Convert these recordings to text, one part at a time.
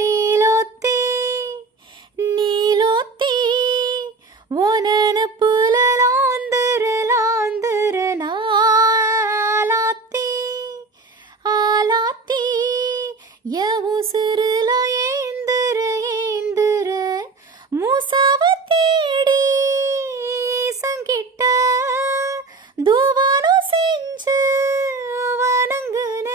நீலோத்தி நீலோத்தி ஒனன புலலாந்திர லாந்திர நாலாத்தி ஆலாத்தி உசுருல ஏந்திர ஏந்திர மூசாவ தேடி சங்கிட்ட தூவானோ செஞ்சு வணங்குன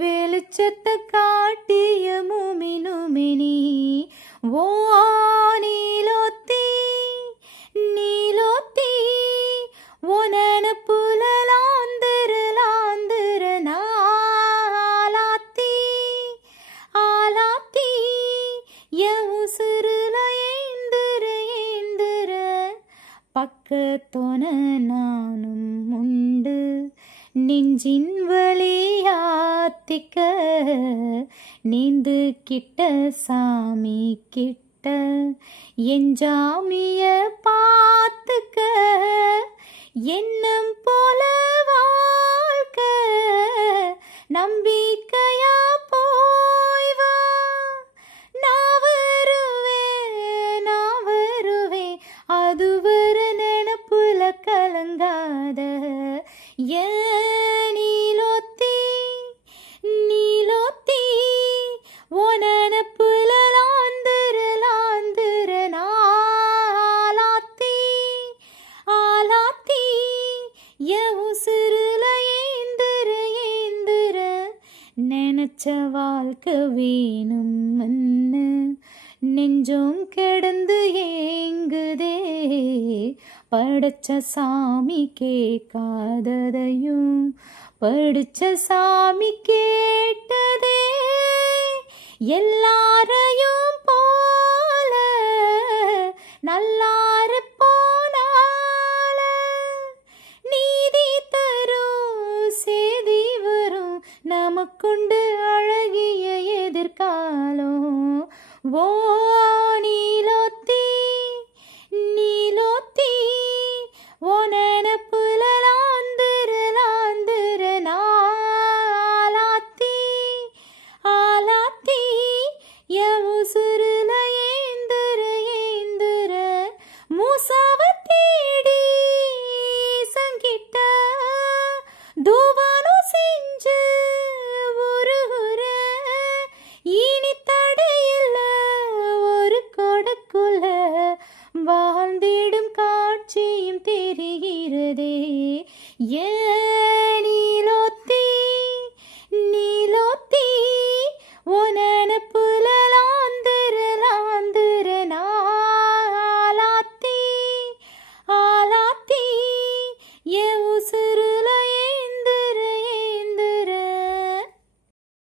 வெளிச்சத்தை காட்டிய மூமினுமினி ஓ நீலோத்தி நீலோத்தி ஒனன புலலாந்திர லாந்திர நாலாத்தி ஆலாத்தி உசுருல ஏந்திர ஏந்திர பக்கத்தோன நானும் உண்டு நெஞ்சின் வழியாத்திக்க நீந்து கிட்ட சாமி கிட்ட எஞ்சாமிய பார்த்துக்க எண்ணம் போல வாழ்க்க நம்பிக்கையா போய் வா நான் வருவேன் அதுவரை நினப்புல கலங்காத நீலோத்தி நீலோத்தி ஒனன புலலாந்திர லாந்திர நாலாத்தி ஆலாத்தி உசுருல ஏந்திர ஏந்திர நினைச்ச வாழ்க்கை வேணும்னு நெஞ்சம் கிடந்து ஏங்குதே படைச்ச சாமி கேட்காததையும் படிச்ச சாமி கேட்டதே எல்லாரையும் போல நல்லாரு போனால நீதி தரும் சேதி வரும் நமக்குண்டு அழகிய எதிர்காலம் ஓ நீலோத்தி நீலோத்தி ஒனன புலலாந்திர லாந்திர நாலாத்தி ஆலாத்தி உசுருல ஏந்திர ஏந்திர மூசாவ தேடி சங்கிட்ட தூவானோ செஞ்சு உருகுற இனி தடையில்ல ஒரு கொடக்குள்ள வாழ்ந்திடும் காட்சியும் தெரிகிறதே நீலோத்தி நீலோத்தி ஒனன புலலாந்திர லாந்திர நாலாத்தி ஆலாத்தி